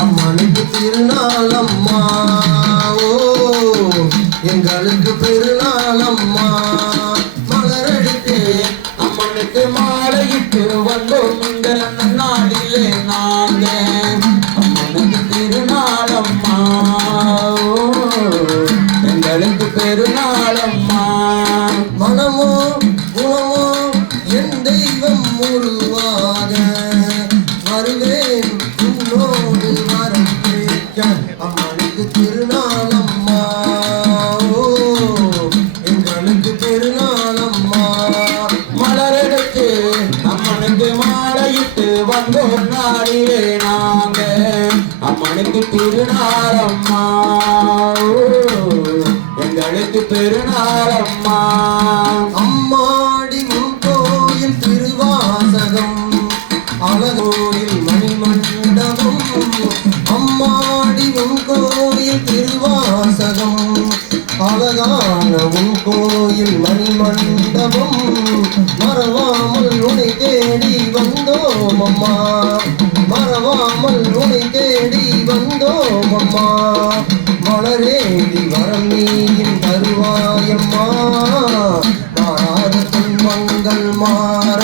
அம்மனுக்கு திருநாள் அம்மா, ஓ எங்களுக்கு பெருநாள் அம்மா. மலரடித்து அம்மனுக்கு மாலையிட்டு வந்தோம் இந்த நாளிலே நாங்க. அம்மனுக்கு திருநாள் அம்மா, ஓ எங்களுக்கு பெருநாள் அம்மா. மனமோ குணமோ என் தெய்வம் முழுவாக வருவேன் உன்னோடு வரம் கேட்க. அம்மனுக்கு திருநாள் அம்மா, ஓ எங்களுக்கு பெருநாள் அம்மா. மலரெடுத்து அம்மனுக்கு மாலையிட்டு வந்தோம் நாளிலே நாங்க. அம்மனுக்கு திருநாள் அம்மா, ஓ எங்களுக்கு பெருநாள் அம்மா. அம்மாடி உன் கோயில் திருவாசகம் அழகோயில் மணிமண்டபம். அம்மாடி உன் கோயில் திருவாசகம் அழகான உன் கோயில் மணிமண்டபம். மறவாமல் உன்னை தேடி வந்தோம் அம்மா, மறவாமல் உன்னை தேடி வந்தோம் அம்மா. மலரேடி வரம் நீயின் தருவாயம்மா, மாறாத துன்பங்கள் மாற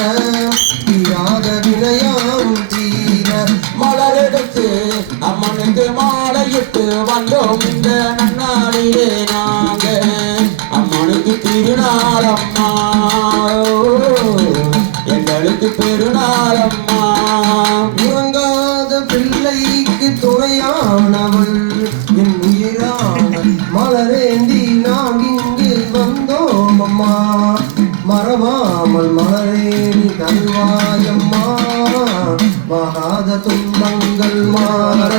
தீராத வினையாம் தீர. மலரெடுத்து அம்மனுக்கு மாலையிட்டு வந்தோம் இந்த நன்னாளிலே நாங்க. அம்மனுக்கு திருநாள் அம்மா, எங்களுக்கு பெருநாள் அம்மா. உறங்காத பிள்ளைக்கு துணையானவள் என் உயிரான மலரேந்தி நாம் இங்கு வந்தோம் அம்மா. மறவாமல் மலரேணி தருவாயம்மா, மாறாத துன்பங்கள் மாற